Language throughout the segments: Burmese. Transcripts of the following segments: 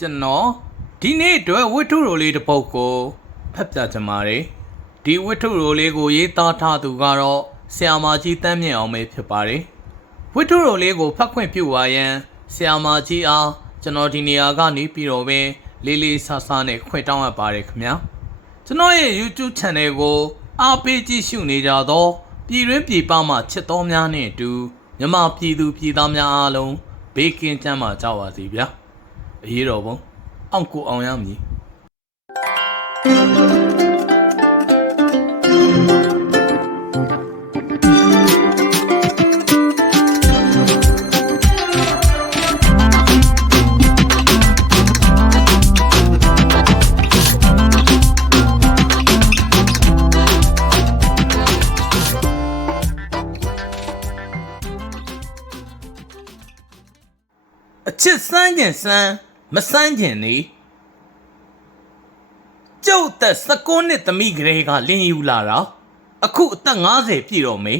ကျွန်တော်ဒီနေ့အတွက်ဝတ္ထုရိုလေးတစ်ပုဒ်ကိုဖတ်ပြချင်ပါတယ်ဒီဝတ္ထုရိုလေးကိုရေးသားထားသူကတော့ဆရာမကြီးတန်းမြင့်အောင်ပဲဖြစ်ပါတယ်ဝတ္ထုရိုလေးကိုဖတ်ခွင့်ပြုပါရန်ဆရာမကြီးအားကျွန်တော်ဒီနေရာကနေပြီးတော့ပဲလေးလေးဆဆနဲ့ခွင့်တောင်းအပ်ပါတယ်ခင်ဗျာကျွန်တော်ရဲ့ YouTube Channel ကိုအားပေးကြည့်ရှုနေကြသောပြည်တွင်းပြည်ပမှချစ်တော်များနဲ့အတူမြမပြည်သူပြည်သားများအားလုံးဘေးကင်းကြမ်းမှကြောက်ပါစေဗျာ အရေးတော်ပုံအောင်ကိုအောင်ရမည်အချစ်စမ်းကျင်စမ်း မစမ်းကျင်နေကျုပ်သက်16နှစ်သမီးကလေးကလင်းယူလာတာအခုအသက်50ပြည့်တော့မေ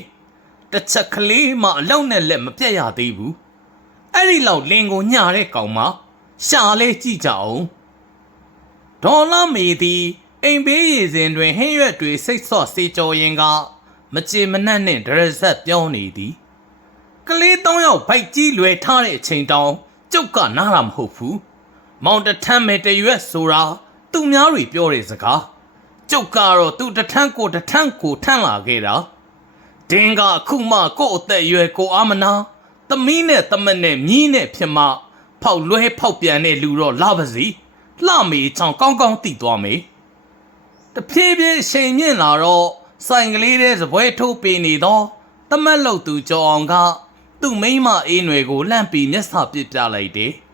တစ်ချက်ကလေးမှအလောက်နဲ့လက်မပြတ်ရသေးဘူးအဲ့ဒီလောက်လင်းကိုညတဲ့ကောင်မရှာလဲကြည့်ကြအောင်ဒေါ်လာမေသည်အိမ်ဘေးရည်စင်တွင်ဟင်းရွက်တွေစိတ်ဆော့စေကြော်ရင်ကမကြေမနက်နှင့်ဒရဇက်ပြောနေသည်ကလေး၃ယောက်ဘိုက်ကြီးလွယ်ထားတဲ့အချိန်တောင်ကျုပ်ကနားတာမဟုတ်ဘူး မောင်တထမ်းမဲ့တရွက်ဆိုတာသူများတွေပြောတဲ့စကားကျုပ်ကတော့သူတထမ်းကိုတထမ်းကိုထမ်းလာခဲ့တာဒင်းကအခုမှကို့အသက်အရွယ်ကိုအာမနာသမီးနဲ့သမက်နဲ့မြီးနဲ့ဖြစ်မှဖောက်လွဲဖောက်ပြန်တဲ့လူတော့လာပါစီလှမေချောင်ကောင်းကောင်းသိသွားမေတဖြည်းဖြည်းအချိန်မြင့်လာတော့ဆိုင်ကလေးတဲ့စပွဲထိုးပေးနေတော့တမက်လို့သူကြော်အောင်က သူ့မိန်းမအေးနွယ်ကိုလှမ်းပြီးမျက်စာပစ်ပြလိုက်တယ်။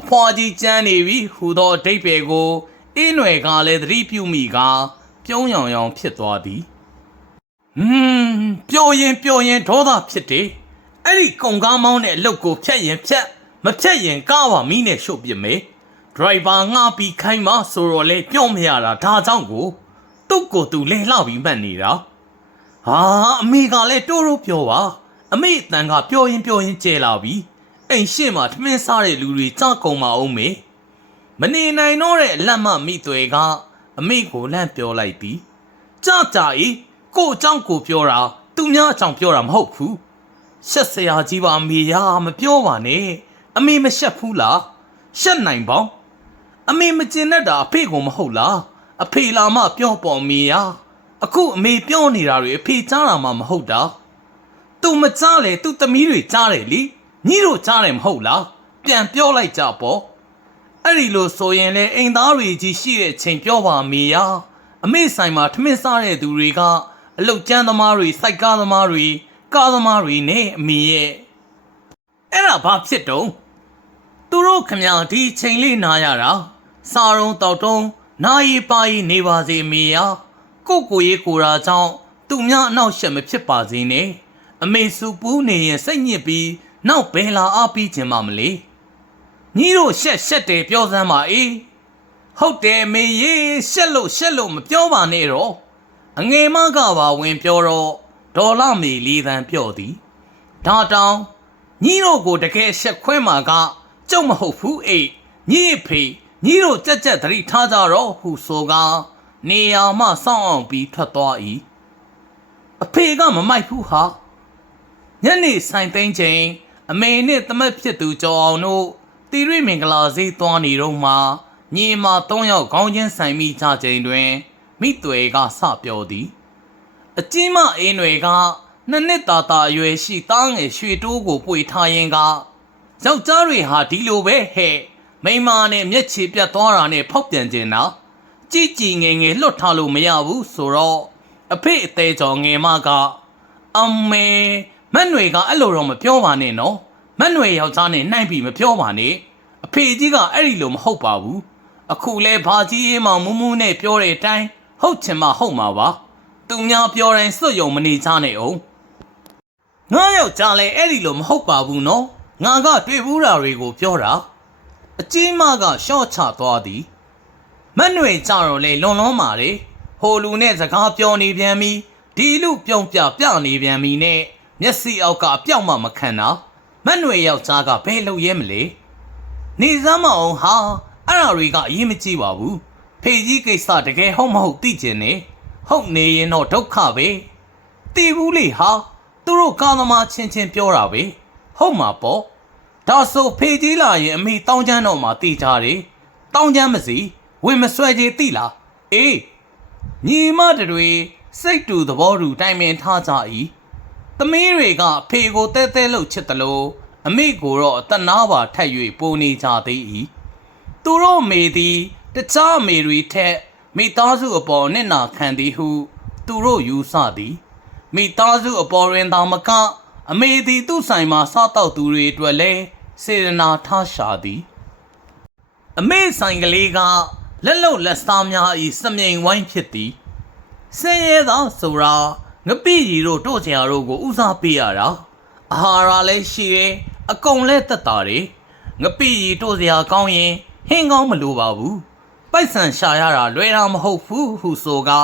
အဖွာကြီးကျန်းနေပြီဟူသောအတိတ်ပဲကိုအေးနွယ်ကလည်းသတိပြုမိကပြုံးရောင်ရောင်ဖြစ်သွားသည်။ဟွန်းပျော်ရင်ပျော်ရင်ဒေါသဖြစ်တယ်။အဲ့ဒီကုံကားမောင်းတဲ့အလုတ်ကိုဖြတ်ရင်ဖြတ်မဖြတ်ရင်ကားပါမီးနဲ့ရှုပ်ပစ်မယ်။ဒရိုက်ဘာငှားပြီးခိုင်းမဆိုတော့လေပြောမရတာဒါကြောင့်ကိုသူ့ကိုယ်သူလဲလှပြီးမှတ်နေတာ။ဟာအမေကလည်းတိုးတိုးပြောပါအမေအတန်ကပြောရင်ပြောရင်ကျဲလာပြီ အိမ်ရှိမှထမင်းစားတဲ့လူတွေကြကုန်မအောင်မေမနေနိုင်တော့တဲ့အလတ်မမိသွေကအမိကိုလန့်ပြောလိုက်သည်ကြကြဤကိုအကြောင်းကိုပြောတာသူများအကြောင်းပြောတာမဟုတ်ဘူးရှက်စရာကြီးပါအမေရာမပြောပါနဲ့အမေမရှက်ဘူးလားရှက်နိုင်ပေါင်းအမေမကျင်တတ်တာအဖေကမဟုတ်လားအဖေလာမပြောပေါ်မေရာအခုအမေပြောနေတာတွေအဖေကြားတာမှမဟုတ်တာသူမကြားလေသူသမီးတွေကြားတယ်လीအ ညီတို့ကြားတယ်မဟုတ်လားပြန်ပြောလိုက်ကြပေါ့အဲ့ဒီလိုဆိုရင်လေအိမ်သားတွေကြီးရှိတဲ့ချိန်ပြောပါမေယာအမေဆိုင်မှာထမင်းစားတဲ့သူတွေကအလုတ်ကျန်းသမားတွေစိုက်ကားသမားတွေကားသမားတွေနဲ့အမေရဲ့အဲ့ဒါဘာဖြစ်တုံးသူတို့ခမညာဒီချိန်လေးနားရတာစာရုံတောက်တုံးနာယီပါယီနေပါစေမေယာကိုကိုရေးကိုရာကြောင့်သူများအနောက်ရှက်မဖြစ်ပါစေနဲ့အမေစုပူးနေရင်စိတ်ညစ်ပြီး နောက်ဘယ်လာအားပြီးခြင်းမမလေးညီတို့ရှက်ရှက်တယ်ပြောစမ်းပါအေးဟုတ်တယ်အမေရေရှက်လို့ရှက်လို့မပြောပါနဲ့တော့အငယ်မကပါဝင်ပြောတော့ဒေါ်လာမေလေးတန်းပြောသည်ဒါတောင်ညီတို့ကိုတကယ်ရှက်ခွဲမှာကကျုပ်မဟုတ်ဘူးအေးညီအဖေညီတို့ကြက်ကြက်သတိထားကြတော့ဟုဆိုကနေရာမှစောင့်အောင်ပြီးထွက်သွား၏အဖေကမမိုက်ဘူးဟာညနေဆိုင်သိမ်းချိန် အမေနဲ့သမက်ဖြစ်သူကြော်အောင်တို့တီရိမင်္ဂလာဈေးသွားနေတော့မှညီမ၃ယောက်ခေါင်းချင်းဆိုင်မိကြချိန်တွင်မိသွေကစပြောသည်အကြီးမအင်းတွေကနှစ်နှစ်တာတာအရွယ်ရှိသားငယ်ရွှေတိုးကိုပွေထားရင်ကယောက်ျားတွေဟာဒီလိုပဲဟဲ့မိန်းမနဲ့မျက်ခြေပြတ်သွားတာနဲ့ဖောက်ပြန်ကျင်တာကြည်ကြည်ငယ်ငယ်လွတ်ထားလို့မရဘူးဆိုတော့အဖေအသေးကြော်ငယ်မကအမေ မတ်ຫນွေကအဲ့လိုတော့မပြောပါနဲ့နော်မတ်ຫນွေယောက်ျားနဲ့နှိုင်းပြီးမပြောပါနဲ့အဖေကြီးကအဲ့ဒီလိုမဟုတ်ပါဘူးအခုလဲဘာကြီးရေးမောင်မူးမူးနဲ့ပြောတဲ့အတိုင်းဟုတ်ချင်မှဟုတ်မှာပါ သူများပြောတိုင်းစွတ်ယုံမနေချနဲ့အောင်ငါယောက်ျားလဲအဲ့ဒီလိုမဟုတ်ပါဘူးနော်ငါကတွေ့ဘူးတာတွေကိုပြောတာအကြီးမကရှော့ချသွားသည်မတ်ຫນွေကြတော့လေလွန်လွန်မာလေဟိုလူနဲ့စကားပြောနေပြန်ပြီဒီလူပြုံးပြပြနေပြန်ပြီနဲ့ မျက်စိအောက်ကအပြောက်မှမခံတာမတ်ຫນွေယောက်ျားကဘယ်လုပ်ရဲမလဲနေစမ်းမအောင်ဟာအဲ့ဒါတွေကအရေးမကြီးပါဘူးဖေကြီးကိစ္စတကယ်ဟုတ်မဟုတ်သိကျင်နေဟုတ်နေရင်တော့ဒုက္ခပဲတီဘူးလေဟာသူတို့ကာသမားချင်းချင်းပြောတာပဲဟုတ်မှာပေါ့ဒါဆိုဖေကြီးလာရင်အမေတောင်းချမ်းတော့မှတီကြတယ်တောင်းချမ်းမစီဝင်မဆွဲကြီးတိလားအေးညီမတွေစိတ်တူသဘောတူတိုင်ပင်ထားကြ၏ သမီးတွေကအဖေကိုတဲတဲလို့ချစ်တယ်လို့အမေကိုတော့အသက်နာပါထက်၍ပိုနေကြသေး၏သူတို့မေသည်တခြားအမေတွေထက်မိသားစုအပေါ်နစ်နာခံသည်ဟု သူတို့ယူဆသည်မိသားစုအပေါ်တွင်သာမကအမေသည်သူ့ဆိုင်မှာစားတော့သူတွေအတွက်လည်းစေရနာထားရှာသည်အမေဆိုင်ကလေးကလက်လုံလက်စားများဤစမြိန်ဝိုင်းဖြစ်သည်ဆင်းရဲသောဆိုတာ ငပိရီတို့တို့ချရာတို့ကိုဦးစားပေးရတာအာဟာရလည်းရှိတယ်အကုန်လည်းတက်တာတယ်ငပိရီတို့စရာကောင်းရင်ဟင်းကောင်းမလိုပါဘူးပိုက်ဆံရှာရတာလွယ်တာမဟုတ်ဘူးဟုဆိုကာ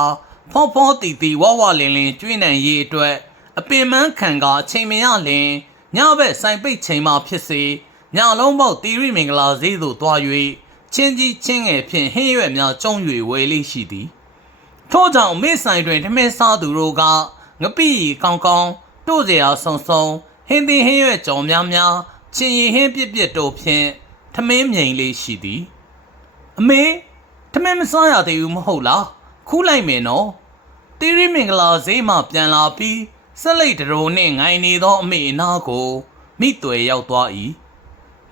ဖောဖောတီတီဝဝလင်းလင်းကျွေးနိုင်ရေးအတွက်အပင်မန်းခံကအချိန်မရလင်ညဘက်ဆိုင်ပိတ်ချိန်မှဖြစ်စေညလုံးပေါက်တီရိမင်္ဂလာဈေးသို့သွား၍ချင်းကြီးချင်းငယ်ဖြင့်ဟင်းရွက်များကျုံ၍ဝယ်လေးရှိသည် ထို့ကြောင့်မေဆိုင်တွင်ထမင်းစားသူတို့ကငပိရီကောင်းကောင်းတို့စရာဆုံဆုံဟင်းသီးဟင်းရွက်ကြော်များများချင်းရီဟင်းပြစ်ပြစ်တို့ဖြင့်ထမင်းမြိန်လေးရှိသည်အမေထမင်းမစားရသေးဘူးမဟုတ်လားခူးလိုက်မယ်နော်တီရီမင်္ဂလာဈေးမှပြန်လာပြီးဆက်လက်တရုံနှင့်ငိုင်နေသောအမေအနာကိုမိသွယ်ရောက်သွား၏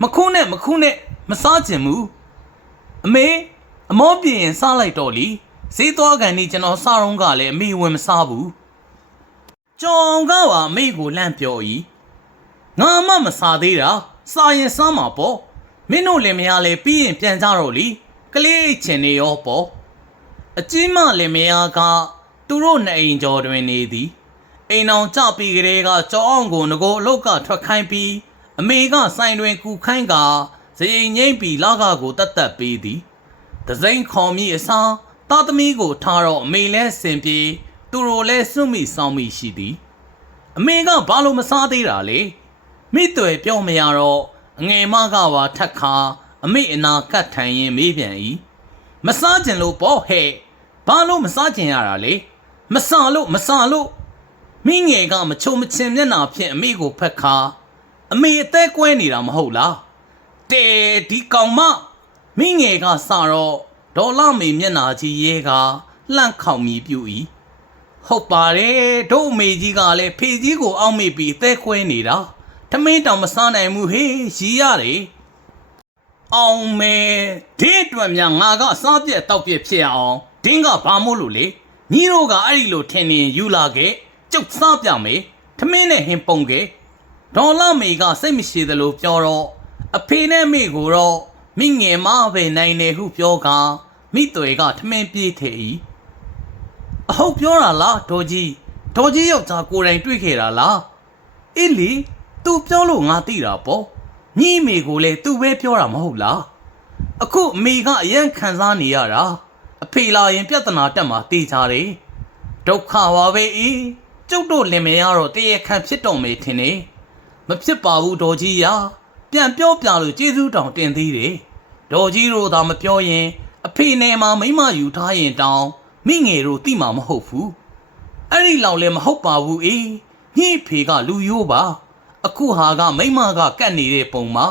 မခူးနဲ့မခူးနဲ့မစားကျင်ဘူးအမေအမောပြင်းရင်စားလိုက်တော့လी ဈေးသွားကန်နေကျွန်တော်စားတော့ကလည်းအမေဝင်မစားဘူးကြောင်ကပါအမေကိုလှမ်းပြော၏ငါမှမစားသေးတာစားရင်စားမှာပေါ့မင်းတို့လင်မယားလေပြီးရင်ပြန်ကြတော့လीကလေးအိတ်ချင်နေရောပေါ့အကြီးမလင်မယားကသူတို့နှစ်အိမ်ကျော်တွင်နေသည်အိမ်အောင်ကြပြီးကလေးကကြောအောင်ကိုငကိုအလုတ်ကထွက်ခိုင်းပြီးအမေကဆိုင်တွင်ကူခိုင်းကဇယိမ်ငိမ့်ပြီးလာကကိုတတ်တတ်ပေးသည်ဒဇိန်ခေါ်မိအစား သားသမီးကိုထားတော့အမေလဲစင်ပြေသူတို့လဲစွန့်မိဆောင်မိရှိသည်အမေကဘာလို့မစားသေးတာလဲမိသွယ်ပြောမရတော့အငယ်မကပါထက်ခါအမေအနာကတ်ထိုင်ရင်မေးပြန်၏မစားကျင်လို့ပေါ့ဟဲ့ဘာလို့မစားကျင်ရတာလဲမစားလို့မစားလို့မိငယ်ကမချုံမချင်မျက်နာဖြင့်အမေကိုဖက်ခါအမေအသက်ကွဲနေတာမဟုတ်လားတဲဒီကောင်မမိငယ်ကစတော့ ဒေါ်လာမေမျက်နာကြီးရဲကလှန့်ခေါင်မြည်ပြူ၏ဟုတ်ပါတယ်တို့အမေကြီးကလည်းဖေကြီးကိုအောက်မေ့ပြီးအသက်ခွဲနေတာထမင်းတောင်မစားနိုင်ဘူးဟေးရီရတယ်အောင်မဲဒီအတွက်များငါကစားပြက်တောက်ပြက်ဖြစ်အောင်ဒင်းကဘာမို့လို့လေညီတို့ကအဲ့ဒီလိုထင်နေယူလာခဲ့ကျုပ်စားပြမယ်ထမင်းနဲ့ဟင်းပုံခဲ့ဒေါ်လာမေကစိတ်မရှိသလိုပြောတော့အဖေနဲ့မေကိုတော့မိငယ်မပဲနိုင်နေဟုပြောက မိသွေကထမင်းပြေးထဲ၏အဟုတ်ပြောတာလားဒေါ်ကြီးဒေါ်ကြီးယောက်ျားကိုယ်တိုင်တွေ့ခဲ့တာလားအေးလီ तू ပြောလို့ငါသိတာပေါ့ညီအမေကိုလည်း तू ပဲပြောတာမဟုတ်လားအခုအမေကအရန်ခံစားနေရတာအဖေလာရင်ပြဿနာတက်မှာတေးကြတယ်ဒုက္ခပါပဲအေးကျုပ်တို့လင်မယားတော့တရေခံဖြစ်တော်မေထင်နေမဖြစ်ပါဘူးဒေါ်ကြီးရာပြန်ပြောပြလို့ကျေးဇူးတောင်တင်သေးတယ်ဒေါ်ကြီးတို့သာမပြောရင် အဖေနဲ့မှမိမယူထားရင်တောင်မိငယ်တို့တိမှာမဟုတ်ဘူးအဲ့ဒီလောက်လည်းမဟုတ်ပါဘူးအေးညိဖေကလူရိုးပါ အခုဟာကမိမကကတ်နေတဲ့ပုံမှာ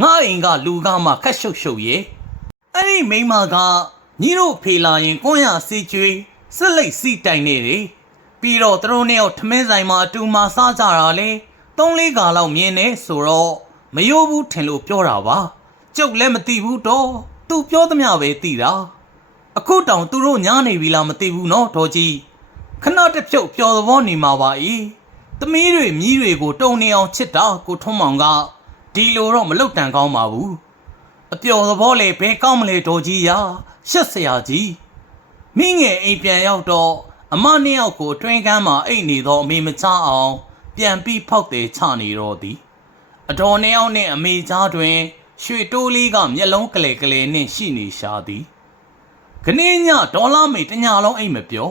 ငါအိမ်ကလူကမှခက်ရှုပ်ရှုပ်ရဲ့အဲ့ဒီမိမကညီတို့ဖေလာရင်ကွန်းရစီကျွေးစစ်လိတ်စီတိုင်နေတယ်ပြီးတော့သူတို့နှစ်ယောက်ထမင်းဆိုင်မှာအတူမှစားကြတာလေသုံးလေးကာလောက်မြင်နေဆိုတော့မယိုးဘူးထင်လို့ပြောတာပါကျုပ်လည်းမသိဘူးတော့ သူပြောသမျှပဲသိတာအခုတောင်သူတို့ညားနေပြီလားမသိဘူးနော်ဒေါ်ကြီးခဏတစ်ဖြုတ်ပျော်သဘောနေမှာပါ၏သမီးတွေမြီးတွေကိုတုံနေအောင်ချစ်တာကိုထွန်းမောင်ကဒီလိုတော့မလုတ်တန်ကောင်းပါဘူးအပျော်သဘောလေဘဲကောင်းမလဲဒေါ်ကြီးရာရှက်စရာကြီးမိငယ်အိမ်ပြန်ရောက်တော့အမနှစ်ယောက်ကိုတွင်ကမ်းမှာအိတ်နေသောအမေမချအောင် ပြန်ပြီးဖောက်တယ်ချနေတော့သည်အတော်နှစ်ယောက်နှင့်အမေကြားတွင် ရွှေတိုးလေးကမျက်လုံးကလေးကလေးနှင့်ရှိနေရှာသည်ခင်းညဒေါ်လာမေတညာလုံးအိတ်မပြော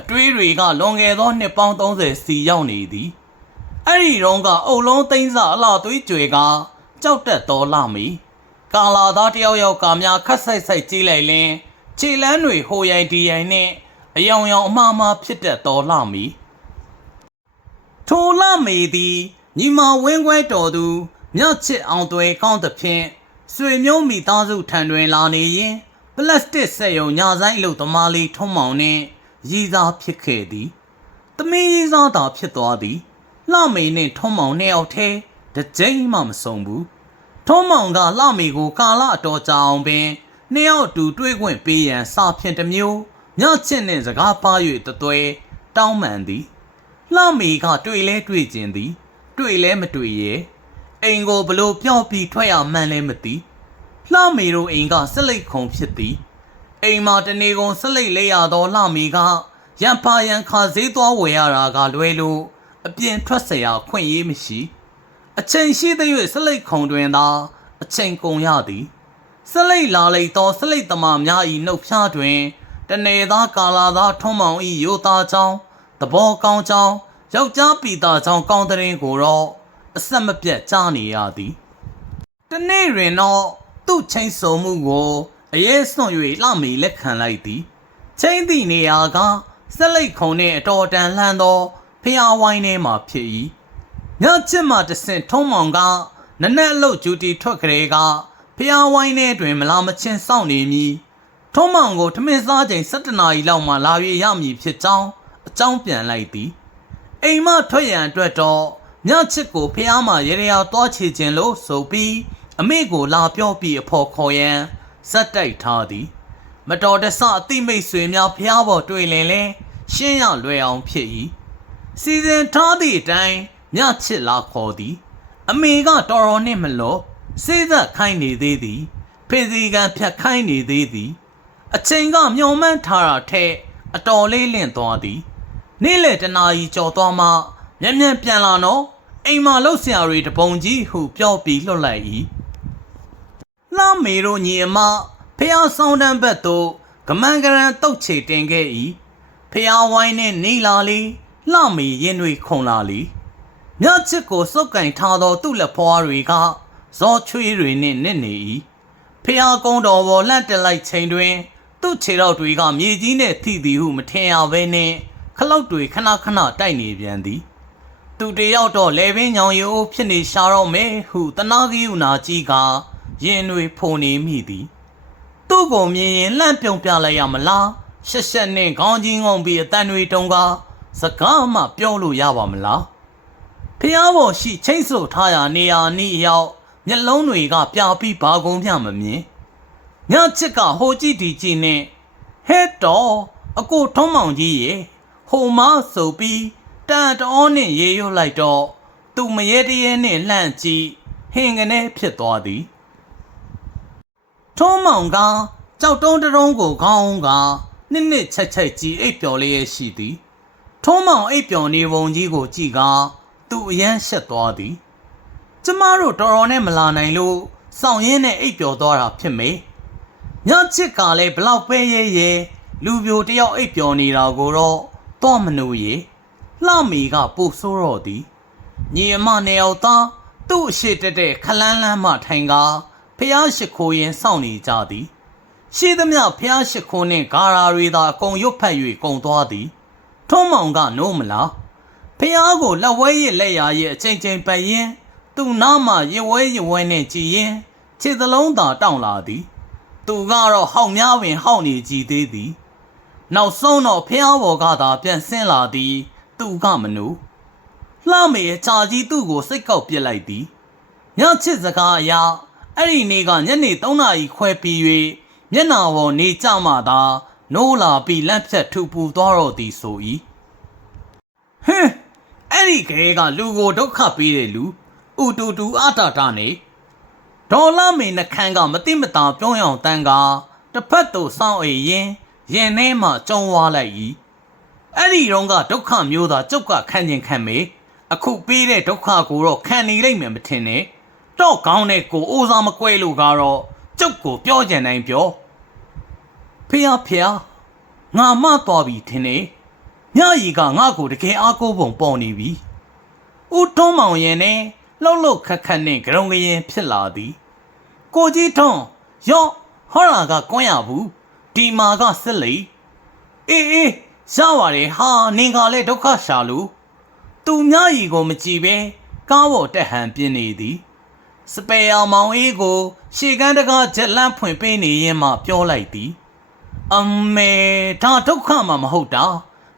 အတွေးတွေကလွန်ခဲ့သောနှစ်ပေါင်း30စီရောက်နေသည်အဲ့ဒီတော့ကအုပ်လုံးသိန်းစာအလားသွေးကြွယ်ကကြောက်တက်တော်လာမီကာလာသားတယောက်ယောက်ကများခတ်ဆိုင်ဆိုင်ကြည့်လိုက်လင်ခြေလန်းတွေဟိုရိုင်ဒီရိုင်နဲ့အယောင်ယောင်အမှားမှားဖြစ်တတ်တော်လှမီထိုလှမေသည်ညီမဝင်းခွဲတော်သူ မြတ်ချစ်အောင်သွဲကောင်းသဖြင့်ဆွေမျိုးမိသားစုထံတွင်လာနေရင်ပလတ်စတစ်ဆက်ယုံညာဆိုင်အလုပ်သမားလေးထုံးမောင်နှင့်ရည်စားဖြစ်ခဲ့သည်သမီးရေးစားသာဖြစ်သွားသည်လှမေနှင့်ထုံးမောင်နှစ်ယောက်ထဲတစ်ကြိမ်မှမဆုံးဘူးထုံးမောင်ကလှမေကိုကာလအတော်ကြာအောင်ပင်နှစ်ယောက်အတူတွေ့ခွင့်ပေးရန်စာဖြင့်တစ်မျိုးညချစ်နှင့်စကားပါ၍တသွဲတောင်းပန်သည်လှမေကတွေ့လဲတွေ့ကျင်သည် တွေ့လဲမတွေ့ရဲ့ အိမ်ကိုဘလို့ပြော့ပြီးထွက်ရမှန်းလဲမသိလှမေတို့အိမ်ကဆက်လက်ခုံဖြစ်သည် အိမ်မှာတနေကုန်ဆက်လက်လေးရသောလှမီကရန်ဖာရန်ခါဈေးသွားဝယ်ရတာကလွဲလို့အပြင်ထွက်เสียရခွင့်ရေးမရှိအချိန်ရှိသ၍ဆက်လက်ခုံတွင်သာအချိန်ကုန်ရသည်ဆက်လက်လာလိုက်သောဆက်လက်သမားများ၏နှုတ်ဖျားတွင် တနေသားကာလာသားထုံးမောင်၏ရိုသားချောင်းသဘောကောင်းချောင်းယောက်ျားပီတာချောင်းကောင်းတဲ့ရင်ကိုတော့ အဆက်မပြတ်ကြားနေရသည်တနေ့တွင်တော့သူ့ချင်းစုံမှုကိုအရေးစွန့်၍လှမီလက်ခံလိုက်သည်ချင်းသည့်နေရာကဆက်လိုက်ခုံနှင့်အတော်တန်လှမ်းသောဖျားဝိုင်းထဲမှဖြစ်၏ညချစ်မှတဆင့်ထုံးမောင်ကနနက်အလုတ်ဂျူတီထွက်ကြဲကဖျားဝိုင်းထဲတွင်မလာမချင်းစောင့်နေမည်ထုံးမောင်ကိုထမင်းစားချိန်7နာရီလောက်မှလာ၍ရမည်ဖြစ်ကြောင်းအကြောင်းပြန်လိုက်သည်အိမ်မထွက်ရန်အတွက်တော့ ညချစ်ကိုဖះမှရေရရာသွားချေခြင်းလို့ဆိုပြီးအမေကိုလာပြောပြီးအဖော်ခေါ်ရန်ဇက်တိုက်ထားသည် မတော်တဆအတိမိတ်ဆွေများဖះပေါ်တွေ့လင်လဲရှင်းရလွယ်အောင်ဖြစ်၏စီစဉ်ထားသည့်အတိုင်းညချစ်လာခေါ်သည် အမေကတော်တော်နှင့်မလို့စေးသက်ခိုင်းနေသေးသည်ဖေစီကံဖြတ်ခိုင်းနေသေးသည် အချိန်ကမျောမှန်းထားတာထက်အတော်လေးလင့်သွားသည် နေ့လေတနာကြီးကြော်သွားမှ မြန်မြန်ပြန်လာတော့အိမ်မှာလှုပ်ဆရာတွေတပုံကြီးဟုပြောပြီးလွတ်လိုက်၏လှမေတို့ညီအမဖះဆောင်တန်းဘက်သို့ကမန်ကရန်တုတ်ချေတင်ခဲ့၏ဖះဝိုင်းနှင့်နေလာလေလှမေရင်တွေခုန်လာလေမြတ်ချစ်ကိုစုပ်ကင်ထားသောသူ့လက်ဖွားတွေကဇော်ချွေးတွေနှင့်နစ်နေ၏ဖះကုန်းတော်ပေါ်လှန့်တက်လိုက်ချိန်တွင် သူ့ခြေထောက်တွေကမြေကြီးနှင့်ထိသည်ဟုမထင်ရဘဲနှင့်ခလောက်တွေခဏခဏတိုက်နေပြန်သည် သူတယောက်တော့လေပင်ညောင်ရိုးဖြစ်နေရှာတော့မယ်ဟုတနာကြီးယူနာကြီးကရင်တွေဖုန်နေမိသည်သူ့ကိုမြင်ရင်လှန့်ပြုံပြလိုက်ရမလားရှက်ရှက်နဲ့ခေါင်းကြီးငုံပြီးအတန်တွေတုံကစကားမှပြောလို့ရပါမလားဖះဘော်ရှိချင်းဆိုထားရာနေရာနီးအရောက်မျက်လုံးတွေကပြပြီးဘာကုန်ပြမမြင်ညချစ်ကဟိုကြည့်ဒီကြည့်နဲ့ဟဲ့တော့အကိုထုံးမောင်ကြီးရေဟိုမဆိုပြီး တန်တော်နဲ့ရေရွတ်လိုက်တော့သူမရေတရေနဲ့လှန့်ကြည့်ဟင်ကနေဖြစ်သွားသည်ထုံးမောင်ကကြောက်တုံးတရုံးကိုခေါင်းကနှစ်နှစ်ချက်ချက်ကြီးအိပ်ပျော်လေးရရှိသည်ထုံးမောင်အိပ်ပျော်နေပုံကြီးကိုကြည့်ကသူအယမ်းရှက်သွားသည်ကျမတို့တော်တော်နဲ့မလာနိုင်လို့စောင့်ရင်းနဲ့အိပ်ပျော်သွားတာဖြစ်မေညချစ်ကလည်းဘလောက်ပဲရဲရဲလူပြိုတယောက်အိပ်ပျော်နေတာကိုတော့တော့မနှူရေ လှမီကပို့ဆိုးတော့သည်ညီအမနေအောင်သားသူ့အရှိတက်တဲ့ခလန်းလန်းမှထိုင်ကားဖះရှိခိုးရင်စောင့်နေကြသည် ရှိသမျှဖះရှိခိုးနှင့်ဂါရာတွေသာအကုန်ရွတ်ဖက်၍ကုံသွားသည် ထုံးမောင်ကနိုးမလားဖះကိုလက်ဝဲရလက်ရာရဲ့အချိန်ချင်းပတ်ရင်သူ့နားမှရဝဲရဝဲနဲ့ကြည်ရင်ခြေသလုံးသာတောင့်လာသည် သူကတော့ဟောက်များပင်ဟောက်နေကြည်သေးသည် နောက်ဆုံးတော့ဖះဘော်ကသာပြန်ဆင်းလာသည် သူကမနူလှမေအချာကြီးသူ့ကိုစိတ်ကောက်ပစ်လိုက်သည်ညချစ်စကားအရာအဲ့ဒီနေ့ကညနေ3နာရီခွဲပြီး၍မျက်နာပေါ်နေကြမှသာနိုးလာပြီးလန့်ဖြတ်ထူပူသွားတော့သည်ဆို၏ဟင်းအဲ့ဒီကလေးကလူကိုဒုက္ခပေးတဲ့လူဥတူတူအတာတာနေဒေါ်လာမေနှခမ်းကမတိမတာပြောင်းအောင်တန်းကတစ်ဖက်သို့စောင်းအိမ်ရင်ရင်ထဲမှကျုံသွားလိုက်၏ အဲ့ဒီတော့ကဒုက္ခမျိုးသာကျုပ်ကခံကျင်ခံမေအခုပေးတဲ့ဒုက္ခကိုတော့ခံနေလိမ့်မယ်မထင်နဲ့တော့ကောင်းတဲ့ကိုအိုးစားမကွဲလို့ကတော့ကျုပ်ကိုပြောကြံတိုင်းပြောဖေရဖေရငါမတော်ပြီထင်နေညရီကငါ့ကိုတကယ်အားကိုးပုံပေါ်နေပြီဦးတွန်းမောင်ရင်နဲ့လှုပ်လှုပ်ခက်ခက်နဲ့ကြုံကရင်ဖြစ်လာသည်ကိုကြီးထွန်းယော့ဟောလာကကွန်းရဘူးဒီမာကစစ်လေအေးအေး ရပါတယ်ဟာနင်ကလည်းဒုက္ခရှာလို့သူများကြီးကိုမကြည့်ပဲကားပေါ်တက်ဟန်ပြင်းနေသည်စပယ်အောင်မောင်အေးကိုရှေကန်းတကားချက်လန့်ဖွင့်ပေးနေရင်မှပြောလိုက်သည်အမေဒါဒုက္ခမှမဟုတ်တာ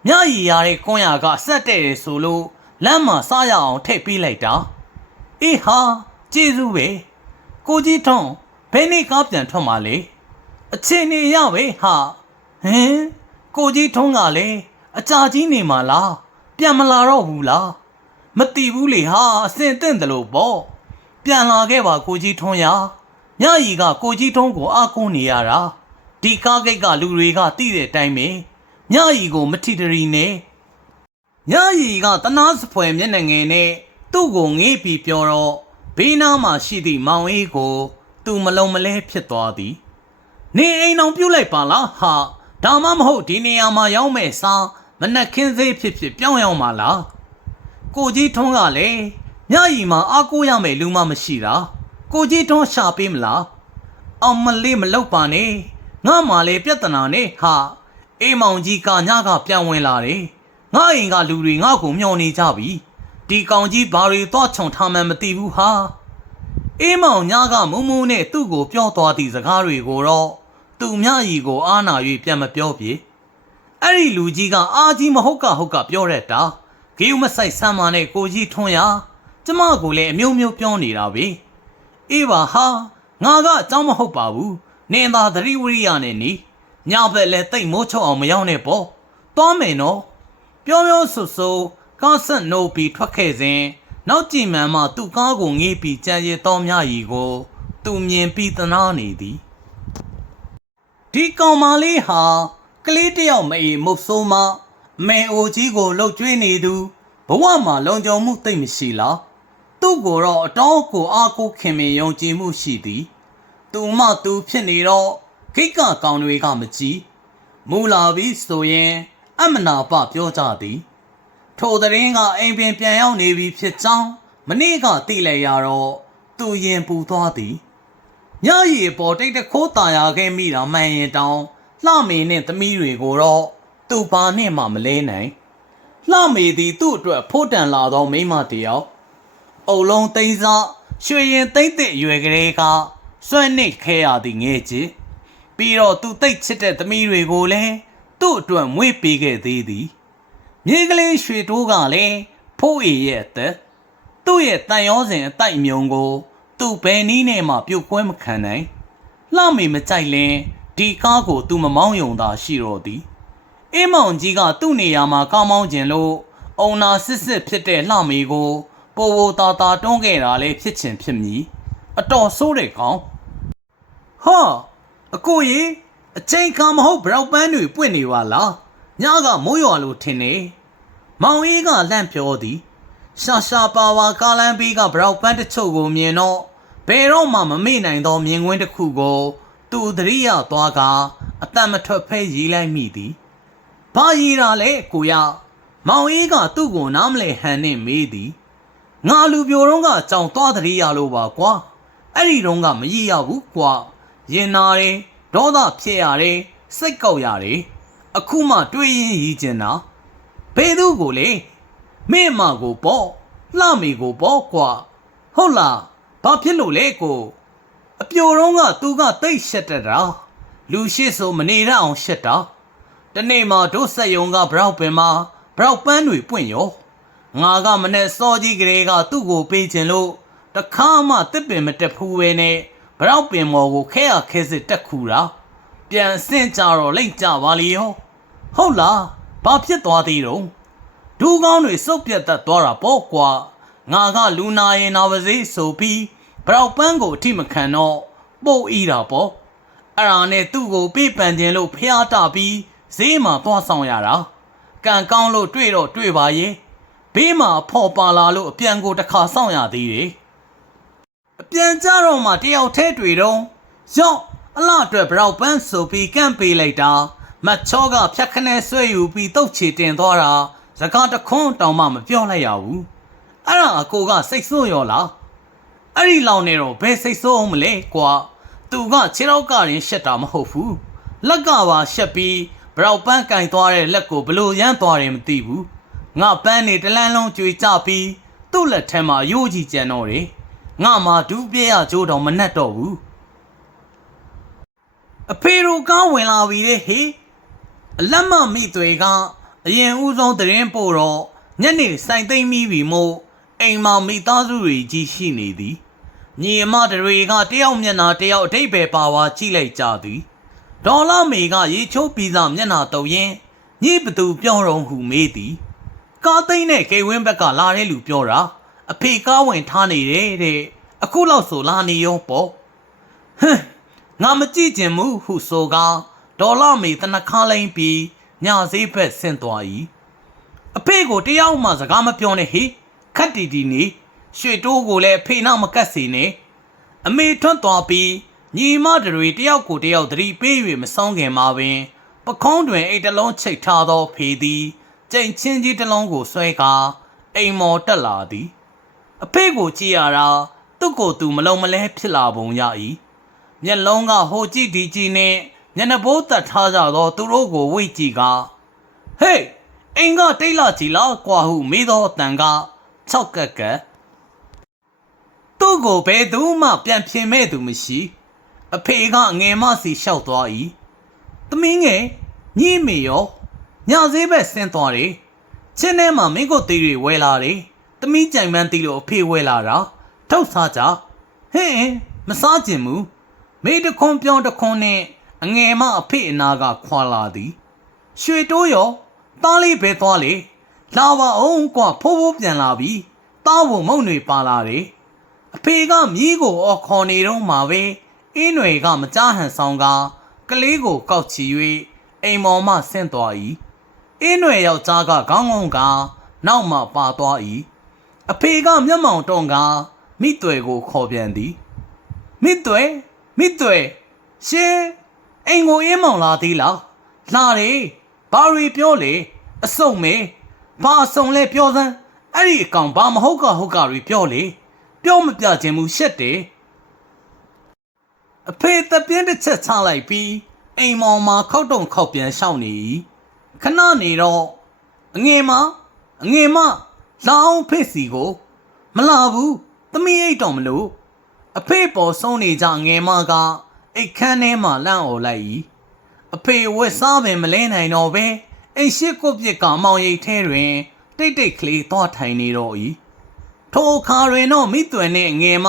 မြရည်ရတဲ့ကွန်းရကဆက်တဲ့တယ်ဆိုလို့လမ်းမှာစားရအောင်ထိတ်ပေးလိုက်တာအေးဟာကျေးဇူးပဲကိုကြီးထွန်းဘယ်နေ့ကားပြန်ထွက်มาလဲအချိန်နေရပဲဟာဟင် ကိုကြီးထွန်းကလည်းအကြာကြီးနေမှာလားပြန်မလာတော့ဘူးလားမတိဘူးလေဟာအစင်တင့်တယ်လို့ပေါ့ပြန်လာခဲ့ပါကိုကြီးထွန်းရညရီကကိုကြီးထွန်းကိုအားကိုးနေရတာဒီကားဂိတ်ကလူတွေကတိတဲ့အတိုင်းပဲညရီကိုမထီတရီနဲ့ညရီကတနာစဖွယ်မျက်နှာငယ်နဲ့သူ့ကိုငေးပြီးပြောတော့ဘေးနားမှာရှိသည့်မောင်အေးကို သူမလုံးမလဲဖြစ်သွားသည်နေအိမ်အောင်ပြုတ်လိုက်ပါလားဟာ ဒါမှမဟုတ်ဒီနေရာမှာရောက်မဲ့စားမနှက်ခင်းစေးဖြစ်ဖြစ်ပြောင်းရောက်မှာလားကိုကြီးထွန်းကလည်းညရီမှာအားကိုးရမယ်လူမှမရှိတာကိုကြီးထွန်းရှာပေးမလားအောင်မလေးမလောက်ပါနဲ့ငါမှလည်းပြဿနာနဲ့ဟာအေးမောင်ကြီးကညကပြန်ဝင်လာတယ်ငါအိမ်ကလူတွေငါ့ကိုမျှော်နေကြပြီဒီကောင်ကြီးဘာတွေတော့ခြုံထားမှန်းမသိဘူးဟာအေးမောင်ညကမုံမုံနဲ့သူ့ကိုပြောသွားသည့်စကားတွေကိုတော့ သူမြရီကို အာနာ၍ပြန်မပြောပြေအဲ့ဒီလူကြီးကအာကြီးမဟုတ်ကဟုတ်ကပြောရတာဂေယုမဆိုင်ဆမ်းမာနဲ့ကိုကြီးထွန်းရကျမကိုလည်းအမျိုးမျိုးပြောနေတာပဲအေးပါဟာငါကအကြောင်းမဟုတ်ပါဘူးနင်သာသတိဝရိယနဲ့နီးညဘက်လည်းတိတ်မိုးချုပ်အောင်မရောက်နဲ့ပေါ့သွားမယ်နော်ပြောပြောဆိုဆိုကောင်းဆက်နိုးပြီးထွက်ခဲ့စဉ်နောက်ကြည်မှန်မှသူ့ကားကိုငေးပြီးကြံရည်တော်များကြီးကို သူမြင်ပြီးသနာနေသည် ဒီကောင်မလေးဟာကလေးတစ်ယောက်မအေးမုတ်ဆိုးမအမေအိုကြီးကိုလှုပ်ကြွေးနေသူဘဝမှာလုံခြုံမှုသိမ့်မရှိလားသူ့ကိုတော့အတော်ကိုအားကိုးခင်မင်ယုံကြည်မှုရှိသည်သူမှသူဖြစ်နေတော့ခိတ်ကကောင်တွေကမကြည့်မူလာပြီးဆိုရင် အမနာပပြောကြသည် ထိုတရင်ကအိမ်ပင်ပြန်ရောက်နေပြီဖြစ်ကြောင်းမနေ့ကသိလိုက်ရတော့သူရင်ပူသွားသည် ညရီပေါ်တိတ်တခိုးตาရခဲ့မိတာမှန်ရင်တောင်းလှမေနဲ့သမီးတွေကိုတော့သူ့ဘာနဲ့မှမလဲနိုင်လှမေသည်သူ့အတွက်ဖိုးတန်လာသောမိန်းမတစ်ယောက်အုံလုံးသိန်းစားရွှေရင်သိမ့်တဲ့ရွယ်ကလေးကစွန့်နစ်ခဲရသည်ငယ်ချင်းပြီးတော့သူသိတ်ချစ်တဲ့သမီးတွေကိုလည်းသူ့အတွက်မွေးပေးခဲ့သေးသည်မြေကလေးရွှေတိုးကလည်းဖိုးအေရဲ့အသက်သူ့ရဲ့တန်ရောစဉ်အတိုက်မြုံကို သူ့ဘယ်နည်းနဲ့မှပြုတ်ခွဲမခံနိုင်လှမေမကြိုက်လင်ဒီကားကိုသူမမောင်းယုံသာရှိတော့သည်အေးမောင်ကြီးကသူ့နေရာမှာကောင်းမောင်းခြင်းလို့အုံနာစစ်စစ်ဖြစ်တဲ့လှမေကိုပိုပိုတာတာတွန်းခဲ့တာလည်းဖြစ်ချင်ဖြစ်မည်အတော်ဆိုးတဲ့ကောင်ဟာအကိုကြီးအချိန်ခါမဟုတ်ဘရောက်ပန်းတွေပွင့်နေပါလားညကမိုးရွာလို့ထင်နေမောင်အေးကလန့်ပြောသည်ရှာရှာပါဝါကာလန်ဘီကဘရောက်ပန်းတချို့ကိုမြင်တော့ ဘယ်တော့မှမမေ့နိုင်သောမြင်ကွင်းတစ်ခုကို သူသတိရသွားကအတန်မထွက်ဖဲရီးလိုက်မိသည်။ဘာရီတာလဲကိုရမောင်အေးကသူ့ကိုနားမလဲဟန်နဲ့မေးသည်။ငါလူပြိုတော့ကကြောင်သွားသတိရလို့ပါကွာ။အဲ့ဒီတော့ကမရရဘူးကွာ။ရင်နာတယ်ဒေါသဖြစ်ရတယ်စိတ်ကောက်ရတယ်အခုမှတွေးရင်ရည်ကျင်တာဘယ်သူကိုလဲမင်းမကိုပေါ့လှမေကိုပေါ့ကွာဟုတ်လား ဘာဖြစ်လို့လဲကိုအပြိုတော့ကသူကတိတ်ရှက်တတ်တာလူရှိဆိုမနေရအောင်ရှက်တာတနေ့မှတို့ဆက်ယုံကဘရောက်ပင်မှာဘရောက်ပန်းတွေပွင့်ရောငါကမနဲ့စောကြီးကလေးကသူ့ကိုပေးခြင်းလို့တခါမှတစ်ပင်မတက်ဖူးပဲနဲ့ဘရောက်ပင်မော်ကိုခဲရခဲစစ်တက်ခူတာပြန်ဆင့်ကြတော့လိမ့်ကြပါလေရောဟုတ်လားဘာဖြစ်သွားသေးတော့ဒူးကောင်းတွေစုပ်ပြတ်တတ်သွားတာပေါ့ကွာ ငါကလူနာရင်နာပါစေဆိုပြီးဘရောက်ပန်းကိုအထိမခံတော့ပို့ဤတာပေါ့အဲ့ဒါနဲ့သူ့ကိုပေးပန်ခြင်းလို့ဖျားတပြီးဈေးမှာသွားဆောင်ရတာကံကောင်းလို့တွေ့တော့တွေ့ပါရဲ့ဘေးမှာဖော်ပါလာလို့အပြန်ကိုတစ်ခါစောင့်ရသေးတယ်အပြန်ကြတော့မှတယောက်ထဲတွေ့တော့ရော့အလှအတွက်ဘရောက်ပန်းဆိုပြီးကန့်ပေးလိုက်တာမတ်ချောကဖြတ်ခနဲဆွဲယူပြီးတုတ်ချေတင်သွားတာစကားတခွန်းတောင်မှမပြောလိုက်ရဘူး အဲ့ဒါအကိုကစိတ်ဆိုးရောလားအဲ့ဒီလောက်နဲ့တော့ဘယ်စိတ်ဆိုးအောင်မလဲကွာသူကခြေတော့ကရင်ရှက်တာမဟုတ်ဘူးလက်ကပါရှက်ပြီးဘရောက်ပန်းကင်သွားတဲ့လက်ကိုဘလို့ရမ်းသွားတယ်မသိဘူးငါပန်းနေတလန်းလုံးကြွေကြပြီးသူ့လက်ထဲမှာရိုးကြီးကြံတော့တယ်ငါမှဒူးပြရကြိုးတော်မနှက်တော့ဘူးအဖေတို့ကားဝင်လာပြီတဲ့ဟေးအလက်မမိသွေကအရင်ဦးဆုံးသတင်းပို့တော့ညနေဆိုင်သိမ့်မိပြီမို့ အိမ်မှာမိသားစုတွေကြီးရှိနေသည်ညီအမတွေကတယောက်မျက်နှာတယောက်အတိတ်ပဲပါဝါကြည့်လိုက်ကြသည်ဒေါ်လာမေကရေချိုးပြီးသားမျက်နှာတုံရင်ညီဘသူပြောင်းတော့ဟုမေးသည်ကားသိမ့်တဲ့ကေဝင်းဘက်ကလာတဲ့လူပြောတာအဖေကားဝင်ထားနေတယ်တဲ့အခုလောက်ဆိုလာနေရောပေါ့ဟမ်ငါမကြည့်ကျင်ဘူးဟုဆိုကားဒေါ်လာမေတနခါလိမ့်ပြီးညာစည်းဘက်ဆင့်သွား၏အဖေကိုတယောက်မှစကားမပြောနဲ့ဟေ ခက်တီတီနေရွှေတိုးကိုလည်းအဖေနောက်မကတ်စေနဲ့အမေထွန်းသွားပြီးညီမတွေတယောက်ကိုတယောက်သတိပေး၍မဆောင်ခင်မှာပင် ပခုံးတွင်အိတ်တလုံးချိတ်ထားသောဖေသည်ကြိမ်ချင်းကြီးတစ်လုံးကိုဆွဲကာအိမ်မော်တက်လာသည် အဖေကိုကြည့်ရတာသူ့ကိုယ်သူမလုံးမလဲဖြစ်လာပုံရ၏မျက်လုံးကဟိုကြည့်ဒီကြည့်နဲ့မျက်နှာပိုးတတ်ထားကြသောသူတို့ကိုဝိတ်ကြည့်ကဟေးအင်ကတိတ်လာကြည့်လားကွာဟုမေးသောအတန်က ၆ကက်ကက်သူ့ကိုဘယ်သူမှပြန်ပြင်မဲ့သူမရှိ အဖေကအငယ်မစီလျှောက်သွား၏သမင်းငယ်ညိမေရောညစည်းဘက်ဆင်းသွားတယ်ချင်းထဲမှာမင်းကိုသေးတွေဝဲလာတယ်သမီးကြိုင်မန်းတီလို့အဖေဝဲလာတာထောက်စားကြဟင်းမစားကျင်ဘူးမေတခွန်ပြောင်းတခွန်နဲ့အငယ်မအဖေအနာကခွာလာသည် ရွှေတိုးရောတားလေးပဲသွားလေ လာပါအောင်ကွာဖိုးဖိုးပြန်လာပြီတားဖို့မုံတွေပါလာတယ်အဖေကမြီးကိုအော်ခေါ်နေတော့မှာပဲအင်းွယ်ကမကြားဟန်ဆောင်ကကလေးကိုကောက်ချီ၍အိမ်မော်မှဆင့်သွား၏အင်းွယ်ယောက်ျားကခေါင်းငုံကနောက်မှပါသွား၏အဖေကမျက်မှောင်တုံကမိသွယ်ကိုခေါ်ပြန်သည်မိသွယ်မိသွယ်ရှင်အိမ်ကိုအင်းမောင်လာသေးလားလာတယ်ဘာရီပြောလေအစုံမေ ဘာအစုံလဲပြောစမ်းအဲ့ဒီအကောင်ဘာမဟုတ်ကဟုတ်ကတွေပြောလေပြောမပြခြင်းမူရှက်တယ်အဖေတပြင်းတစ်ချက်ချလိုက်ပြီးအိမ်မောင်မှာခောက်တုံခောက်ပြန်ရှောက်နေ၏ခဏနေတော့အငယ်မအငယ်မလာအောင်ဖေ့စီကို မလာဘူးသမီးအိတ်တော်မလို့အဖေပေါ်ဆုံးနေကြငယ်မကအိတ်ခမ်းထဲမှာလန့်អော်လိုက်၏အဖေဝက်စားပင်မလဲနိုင်တော့ပဲ အိတ်ရှိကုတ်ပြစ်ကမောင်ရိပ်ထဲတွင် တိတ်တိတ်ကလေးသွားထိုင်နေတော့၏ထိုအခါတွင်တော့မိသွယ်နှင့်ငယ်မ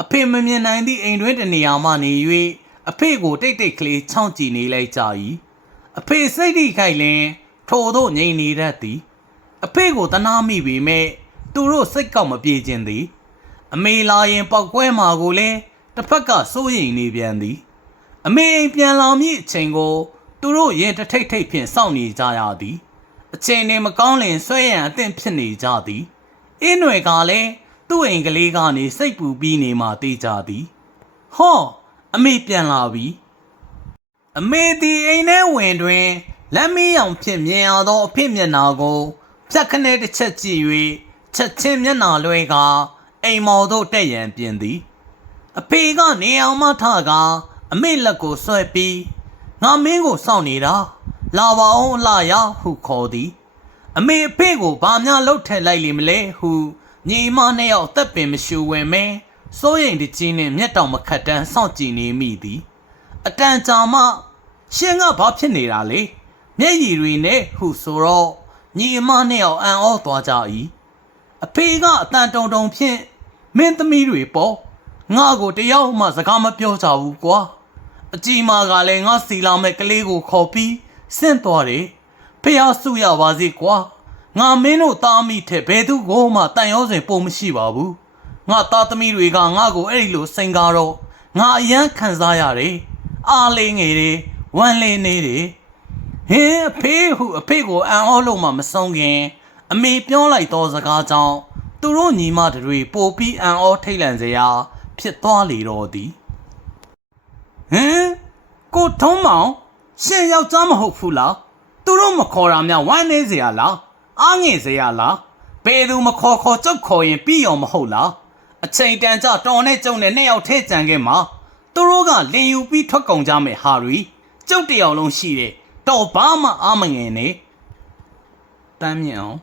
အဖေမမြင်နိုင်သည့်အိမ်တွင်တနေရာမှနေ၍အဖေကိုတိတ်တိတ်ကလေးချောင်းကြည့်နေလိုက်ကြ၏အဖေစိတ်ထိခိုက်လင်ထိုတို့ငြိမ်နေတတ်သည်အဖေကိုတနာမိပေမဲ့သူတို့စိတ်ကောက်မပြေခြင်းသည် အမေလာရင်ပောက်ကွဲမှာကိုလည်းတစ်ဖက်ကစိုးရိမ်နေပြန်သည် အမေအိမ်ပြန်လာမည့်အချိန်ကို သူတို့ရင်တထိတ်ထိတ်ဖြင့်စောင့်နေကြရသည်အချိန်နေမကောင်းလင်ဆွဲရန်အသင့်ဖြစ်နေကြသည်အင်းွယ်ကလည်းသူ့အိမ်ကလေးကနေစိတ်ပူပြီးနေမှတေးကြသည်ဟောအမေပြန်လာပြီအမေဒီအိမ်ထဲဝင်တွင်လက်မီးအောင်ဖြစ်မြင်ရသောအဖြစ်မျက်နာကိုဖြတ်ခနဲတစ်ချက်ကြည့်၍ချက်ချင်းမျက်နာလွဲကအိမ်မော်သို့တက်ရန်ပြင်သည် အဖေကနေအောင်မထကအမေလက်ကိုဆွဲပြီး ငါမင်းကိုစောင့်နေတာလာပါအောင်လာရဟုခေါ်သည်အမေအဖေကိုဘာများလှုပ်ထက်လိုက်လိမ့်မလဲဟုညီမနှစ်ယောက်သက်ပင်မရှူဝင်မဲစိုးရိမ်တကြီးနှင့်မျက်တောင်မခတ်တန်းစောင့်ကြည့်နေမိသည်အတန်ကြာမှရှင်ကဘာဖြစ်နေတာလဲမျက်ရည်တွေနဲ့ဟုဆိုတော့ညီအမနှစ်ယောက်အံ့ဩသွားကြ၏အဖေကအတန်တုံတုံဖြင့်မင်းသမီးတွေပေါ့ငါကိုတယောက်မှစကားမပြောကြဘူးကွာ အကြီးမကလည်းငါစီလာမဲ့ကလေးကိုခေါ်ပြီးဆင့်သွားတယ်ဖေဟာစုရပါစေကွာငါမင်းတို့သားမိတဲ့ဘယ်သူကိုမှတန်ရောစင်ပုံမရှိပါဘူးငါသားသမီးတွေကငါကိုအဲ့ဒီလိုစိန်ကားတော့ငါအယမ်းခံစားရတယ်အားလေးငယ်တယ်ဝမ်းလေးနေတယ်ဟင်းအဖေဟုအဖေကိုအံ့ဩလို့မှမဆုံးခင် အမေပြောလိုက်သောစကားကြောင့်သူတို့ညီမတွေပိုပြီးအံ့ဩထိတ်လန့်စရာဖြစ်သွားလေတော့သည် ဟင်ကိုထုံးမောင်ရှင်ယောက်ျားမဟုတ်ဘူးလားသူတို့မခေါ်တာများဝမ်းနေစရာလားအားငယ်စရာလားဘယ်သူမခေါ်ခေါ်ကြောက်ခေါ်ရင်ပြီးရောမဟုတ်လားအချိန်တန်ကြတော်နဲ့ကြုံနဲ့နှစ်ယောက်ထဲကြံခဲ့မှာသူတို့ကလင်ယူပြီးထွက်ကုန်ကြမယ်ဟာရီကျုပ်တယောက်လုံးရှိတယ်တော်ဘာမှအားမငယ်နဲ့တမ်းမြင့်အောင်